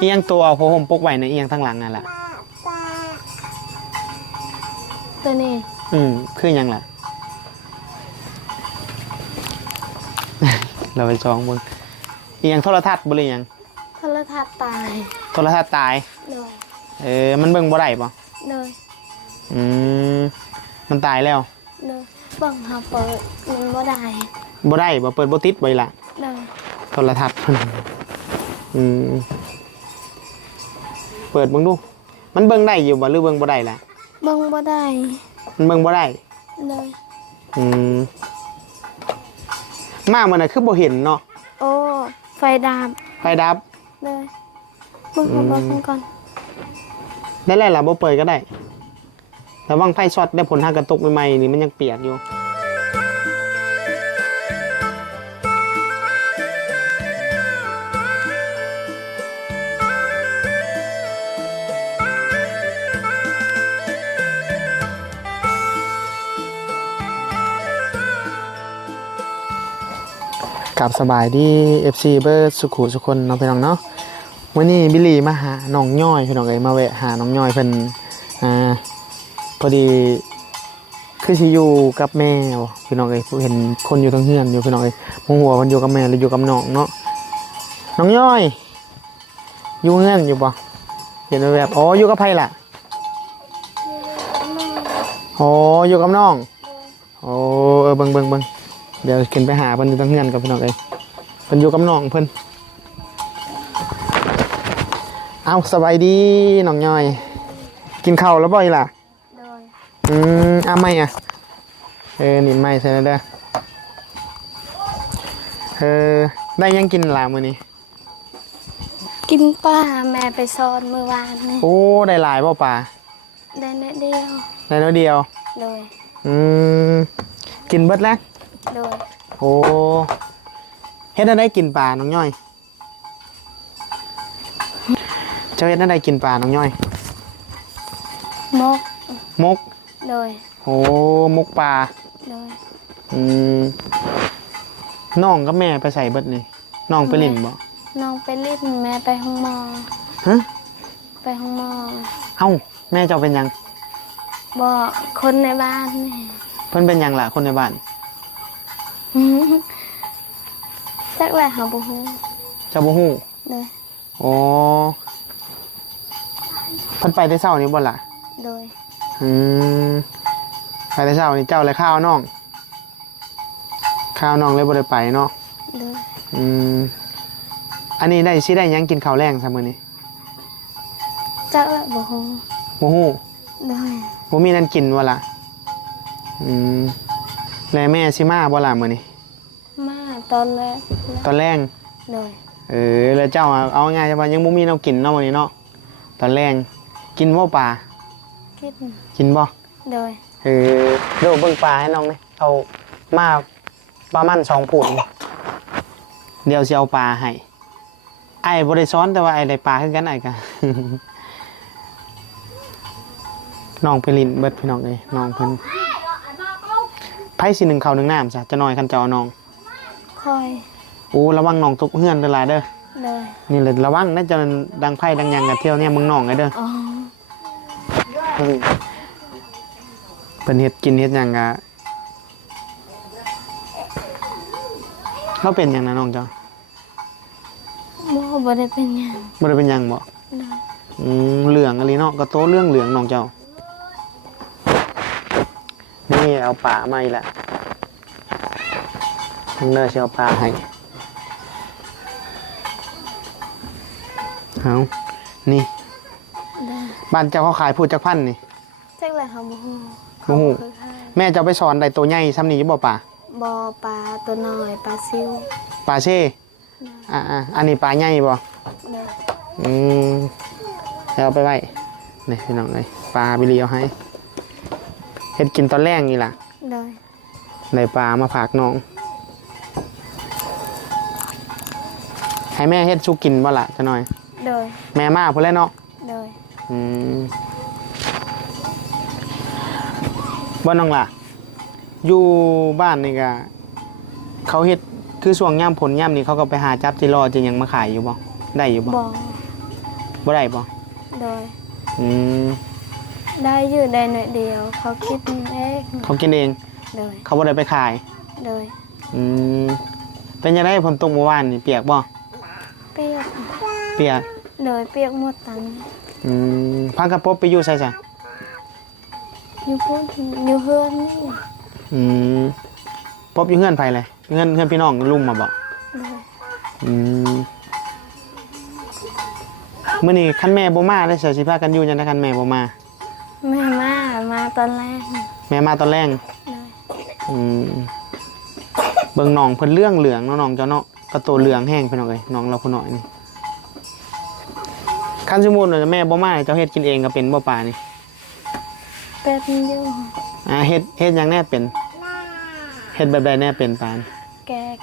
เอียงตัวเอาผ้าห่มปกไว้ในเอียงทั้งหลังนั่นแหละตัวนี้คือยังล่ะ เราไปจองมึงเอียงโทรทัศน์บ่หรือยังโทรทัศน์ตายโทรทัศน์ตายเลยมันเบิ่งบ่ได้ป่ะเลยมันตายแล้วเลยเบิ่งหาเปิดมันบ่ได้บ่เปิดบ่ติดบ่ล่ะเลยโทรทัศน์เปิดเบิ่งดูมันเบิ่งได้อยู่บ่หรือเบิ่งบ่ได้ล่ะเบิ่งบ่ได้มันเบิ่งบ่ได้เลยมามันน่ะคือบ่เห็นเนาะโอ้ไฟดับเลยเบิ่งก่อนได้แล้วล่ะบ่เปิดก็ได้ระวังไฟช็อตได้ผลทางกระตุกใหม่ๆนี่มันยังเปียกอยู่กับสบายดี FC เบิร์ดสุขุสุคนน้องพี่น้องเนาะวันนี้บิลลี่มาหาน้องย่อยพี่น้องเอ้ยมาแวะหาน้องย่อยเพิ่นพอดีคือสิอยู่กับแม่พี่น้องเอ้ยเห็นคนอยู่ทั้งเฮือนอยู่พี่น้องเอ้ยหัวมันอยู่กับแม่หรืออยู่กับน้องเนาะน้องย่อยอยู่เฮือนอยู่บ่เห็นแบบอ๋ออยู่กับไผล่ะอ๋ออยู่กับน้องโอ้เบิ่งเดี๋ยวขึ้นไปหาเพิ่นอยู่ทั้งเฮือนกับพี่น้องเอ้ยเพิ่นอยู่กับน้องเพิ่นเอาสบายดีน้องย่อยกินข้าวแล้วบ่อยล่ะไม่อ่ะนี่ไม่ใช่แล้วเด้อได้ยังกินล่ะมื้อนี้กินปลาแม่ไปซ่อนเมื่อวานนี่โอ้ได้หลายบ่ปลาได้นิดเดียวเลยกินเบิดแล้วเลยโอ้เฮ็ดได้กินปลาน้องย่อยเจ้าเฮ็ดได้กินปลาน้องย่อยมกเลยโอ้มกปลาเลยน้องกับแม่ไปใส่เบิดนี่น้องไปเล่นบ่น้องไปเล่นแม่ไปห้องหมอไปห้องหมอเอ้าแม่เจ้าเป็นยังบอกคนในบ้านนี่เพิ่นเป็นยังล่ะคนในบ้านจักแหละหาบ่ฮู้เจ้าบ่ฮู้เลยโอ้เพิ่นไปแต่เช้านี้บ่ล่ะเลยไปแต่เช้านี่เจ้าเลยข้าวน้องเลยบ่ได้ไปเนาะเลยอันนี้ได้สิได้ยังกินข้าวแรงซะมื้อนี้จักแหละบ่ฮู้เลยบ่มีนั่นกินบ่ล่ะแล้วแม่สิมาบ่ล่ะมื้อนี้มาตอนแรกเลยแล้วเจ้าเอาง่ายๆว่ายังบ่มีแนวกินเนาะมื้อนี้เนาะตอนแรกกินบ่ปลากินบ่เลยเดี๋ยวเบิ่งปลาให้น้องนี่เอามาประมาณ2ผูนเดี๋ยวสิเอาปลาให้ไอ้บ่ได้ซ้อนแต่ว่าไอ้ได้ปลาคือกันไอ้ก็น้องไปลินเบิดพี่น้องเอ้ยน้องเพิ่นไผสิ1ข้าว1น้ำซะจะน้อยคันเจ้าน้องคอยโอ้ระวังน้องตกเฮือนเด้อล่ะเด้อเลยนี่แหละระวังนะจะดังไผดังหยังกันเที่ยวเนี่ยมึงน้องไอ้เด้อเป็นเห็ดกินเห็ดอย่างกะเขาเป็นอย่างนั้นน้องจ้าบ่ได้เป็นอย่างบ่เหลืองอะไรเนาะก็โตเหลืองน้องเจ้านี่เอาปลามาอีกแล้วทั้งเนื้อเชียวปลาให้เอานี่บ้านเจ้าเขาขายพูดจักพันนี่จักแหละหาบ่ฮู้แม่จะไปสอนได้ตัวใหญ่ซ้ำนี้บ่ป่าบ่ปลาตัวน้อยปลาซิวปลาเช่อันนี้ปลาใหญ่บ่เอาไปไว้นี่พี่น้องเลยปลาบิลลี่เอาให้เฮ็ดกินตอนแรกนี่ล่ะได้ปลามาฝากน้องให้แม่เฮ็ดสุกินบ่ล่ะจะหน่อยแม่มาพุ่นแล้วเนาะบ่น้องล่ะอยู่บ้านนี่ก็เขาเฮ็ดคือช่วงย่ำผลย่ำนี่เขาก็ไปหาจับจิรอจะยังมาขายอยู่บ่ได้อยู่บ่ บ่ได้บ่ โดย อืม ได้อยู่ได้หน่อยเดียว เขาคิดเอง เขากินเอง โดย เขาบ่ได้ไปขาย โดย อืมเป็นยังไงฝนตกเมื่อวานนี่เปียกบ่ เปียก เปียก โดยเปียกหมดตัน พากระปบไปอยู่ใส่จ้ะ อยู่พูดอยู่เฮือนนี่ อืมปบอยู่เฮือนไผเลยเฮือนพี่น้องลุงมาบ่ โดย อืมมื้อนี้คันแม่บ่มาได้เสียสิพากันอยู่จังได๋คันแม่บ่มา แม่มาตอนแรก แม่มาตอนแรก โดย อืมเบิ่งน้องเพิ่นเรื่องเหลืองเนาะน้องเจ้าเนาะกระโตเหลืองแห้งพี่น้องเอ้ยน้องเราผู้น้อยนี่คันสมมุติว่าแม่บ่มาเจ้าเฮ็ดกินเองก็เป็นบ่ปลานี่ เป็นอยู่ เฮ็ดหยังแน่เป็นเฮ็ดแบบใดแน่เป็นปลานี่ แกง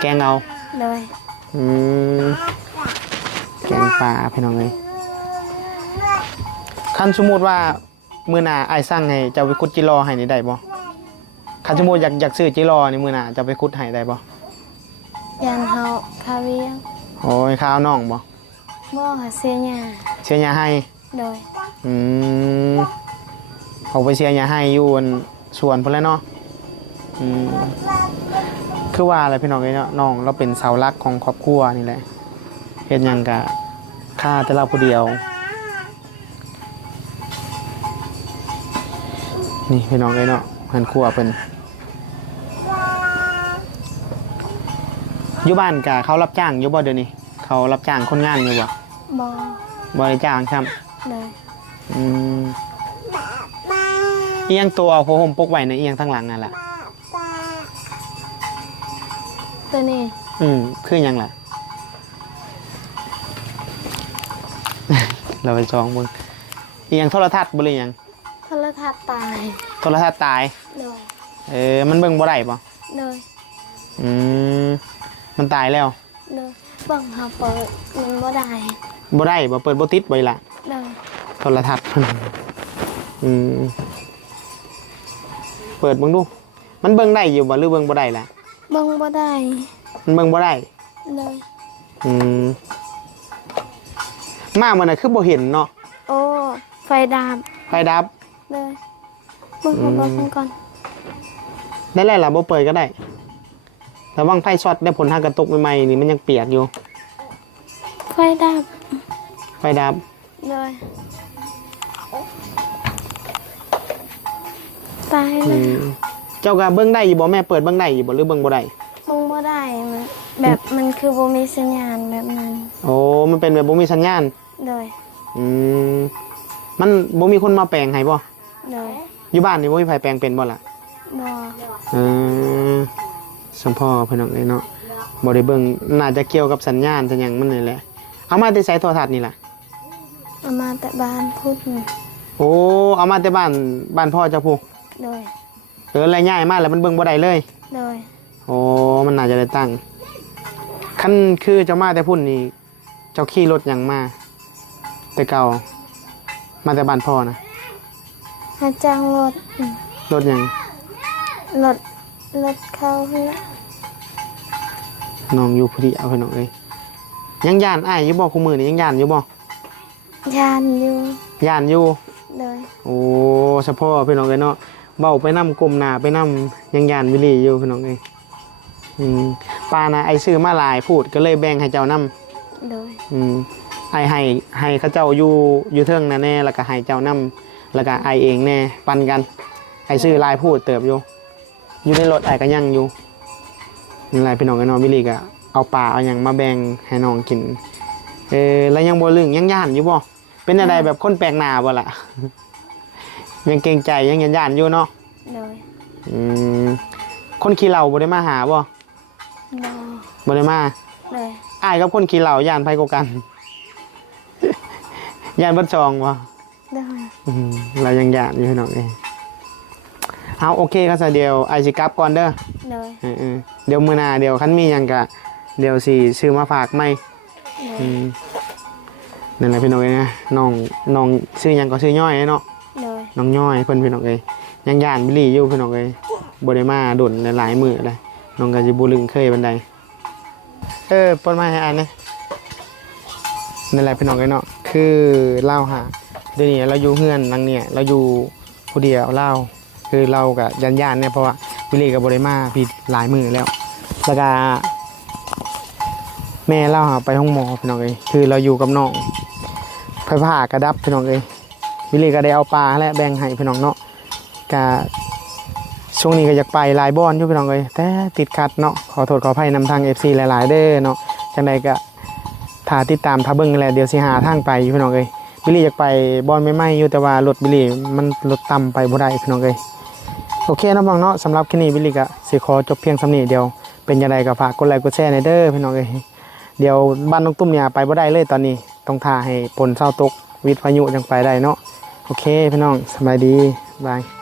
แกงเอา โดย อืมแกงปลาพี่น้องเอ้ยคันสมมุติว่ามื้อหน้าอ้ายสั่งให้เจ้าไปขุดจิรอให้นี่ได้บ่คันสมมุติอยากซื้อจิรอนี่มื้อหน้าเจ้าไปขุดให้ได้บ่ ยันเฮาคาเวียง โอ้ยข้าวน้องบ่ บ่ค่ะเสียหญ้า เสียหญ้าให้ โดย อืมเขาไปเสียหญ้าให้อยู่บนสวนพุ่นแหล้วเนาะอืมคือว่าอะไรพี่น้องเอ้ยเนาะน้องเราเป็นเสาหลักของครอบครัวนี่แหละเฮ็ดหยังก็ค่าแต่เราผู้เดียวนี่พี่น้องเอ้ยเนาะเพิ่นครัวเพิ่นอยู่บ้านกะเขารับจ้างอยู่บ่เดี๋ยวนี้เขารับจ้างคนงานอยู่บ่ บ่ บ่ได้จ้างครับ โดย อืมเอียงตัวเอาผ้าห่มปกไว้ในเอียงทั้งหลังนั่นแหละ ตัวนี้ คือหยังล่ะ เราไปจองมึงเอียงโทรทัศน์บ่เลยหยัง โทรทัศน์ตาย โทรทัศน์ตาย โดย มันเบิ่งบ่ได้ป่ะ โดย มันตายแล้ว โดยบังเฮาเปิดมันบ่ได้ บ่ได้บ่เปิดบ่ติดบ่ล่ะ โดย โทรทัศน์ เปิดเบิ่งดู มันเบิ่งได้อยู่บ่หรือเบิ่งบ่ได้ล่ะ บังบ่ได้ มันเบิ่งบ่ได้ โดย มามันน่ะคือบ่เห็นเนาะ โอ้ไฟดับ ไฟดับ เลยบังเฮาเบิ่งก่อน ได้แล้วล่ะบ่เปิดก็ได้ระวังไฟช็อตได้ผลทางกระตุกใหม่ๆนี่มันยังเปียกอยู่ ไฟดับ ไฟดับ เลยตายเลย เจ้าก็เบิ่งได้อยู่บ่แม่เปิดเบิ่งได้อยู่บ่หรือเบิ่งบ่ได้ บังบ่ได้มันแบบมันคือบ่มีสัญญาณแบบนั้น โอ้มันเป็นแบบบ่มีสัญญาณ เลย มันบ่มีคนมาแปลงให้บ่ เลย อยู่บ้านนี่บ่มีไผแปลงเป็นบ่ล่ะ บ่ สมพ่อเพิ่นเอาเนาะบ่ได้เบิ่งน่าจะเกี่ยวกับสัญญาณสัญญาณมันนี่แหละเอามาแต่ใช้โทรทัศน์นี่ล่ะ เอามาแต่บ้านพุทธ โอ้เอามาแต่บ้านพ่อเจ้าผู้ เลย แล้วย้ายมาแล้วมันเบิ่งบ่ได้เลย เลย โอ้มันน่าจะได้ตั้งคันคือเจ้ามาแต่พุ่นนี่เจ้าขี่รถหยังมาแต่เก่ามาแต่บ้านพ่อนะ หาจ้างรถ รถหยัง รถเข้าเฮือ น้องอยู่ผู้เดียวเพิ่นน้องเอ้ยยังย่านอ้ายอยู่บ่คุมื้อนี้ยังย่านอยู่บ่ ยานอยู่ ย่านอยู่ เลย โอ้เฉพาะพี่น้องเอ้ยเนาะเว้าไปนำกลมหน้าไปนำยังย่านวิลีอยู่พี่น้องเอ้ยปานะไอ้ซื้อมาหลายพูดก็เลยแบ่งให้เจ้านำ เลย ไอ้ให้เขาเจ้าอยู่เทิงน่ะแน่แล้วก็ให้เจ้านำแล้วก็ไอ้เองแน่ปันกันไอ้ซื้อหลายพูดเติบอยู่ในรถไอ้ก็ยังอยู่นี่หลายพี่น้องเอ้ยเนาะวิลีก็เอาปลาเอาหยังมาแบ่งให้น้องกินแล้วยังบ่ลึงยังย่านอยู่บ่เป็นอะไรแบบคนแปลกหน้าบ่ล่ะ ยังเกรงใจยังย่านอยู่เนาะ เลย คนขี้เหล้าบ่ได้มาหาบ่ บ่ ได้มา เลย อ้ายกับคนขี้เหล้าย่านไผกว่ากัน ย่านเบิดซองบ่ เลย เรายังย่านอยู่พี่น้องเอ้ยเอาโอเคครับซะเดียวอ้ายสิกลับก่อนเด้อ เลย เดี๋ยวมื้อหน้าเดี๋ยวคันมีหยังก็เดี๋ยวสิซื้อมาฝากใหม่ เลย นั่นแหละพี่น้องเอ้ยนะน้องซื้อหยังก็ซื้อย่อยเนาะ เลย น้องย่อยเพิ่นพี่น้องเอ้ยยังย่านบิลลี่อยู่พี่น้องเอ้ยบ่ได้มาดนหลายมื้อเลยน้องก็สิบ่ลืมเคยบันไดปนมาให้อ่านนะนั่นแหละพี่น้องเอ้ยเนาะคือ คือเล่าหาเดี๋ยวนี้เราอยู่เฮือนหลังเนี่ยเราอยู่ผู้เดียวเล่าคือเรากับย่านๆเนี่ยเพราะว่าวิลลี่กับบริมาพี่หลายมือแล้วแล้วก็แม่เล่าหาไปห้องหมอพี่น้องเอ้ยคือเราอยู่กับน้องไฟผ้ากระดับพี่น้องเอ้ยวิลลี่ก็ได้เอาปลาและแบ่งให้พี่น้องเนาะกะช่วงนี้ก็อยากไปหลายบอนอยู่พี่น้องเอ้ยแต่ติดขัดเนาะขอโทษขออภัยนำทาง FC หลายๆเด้อเนาะจังใดก็ถ้าติดตามถ้าเบิ่งแหละเดี๋ยวสิหาทางไปอยู่พี่น้องเอ้ยบิลลี่อยากไปบอนไม่ๆอยู่แต่ว่ารถบิลลี่มันรถต่ำไปบ่ได้พี่น้องเอ้ยโอเคนะพี่น้องเนาะสำหรับคลิปนี้บิลลี่ก็สิขอจบเพียงส่ำนี้เดียวเป็นจังไดก็ฝากกดไลค์กดแชร์ในเด้อพี่น้องเอ้ยเดี๋ยวบ้านน้องตุ้มเนี่ยไปบ่ได้เลยตอนนี้ต้องท่าให้ฝนเศร้าตกวิทย์พายุจังไปได้เนาะโอเคพี่น้องสบายดีบาย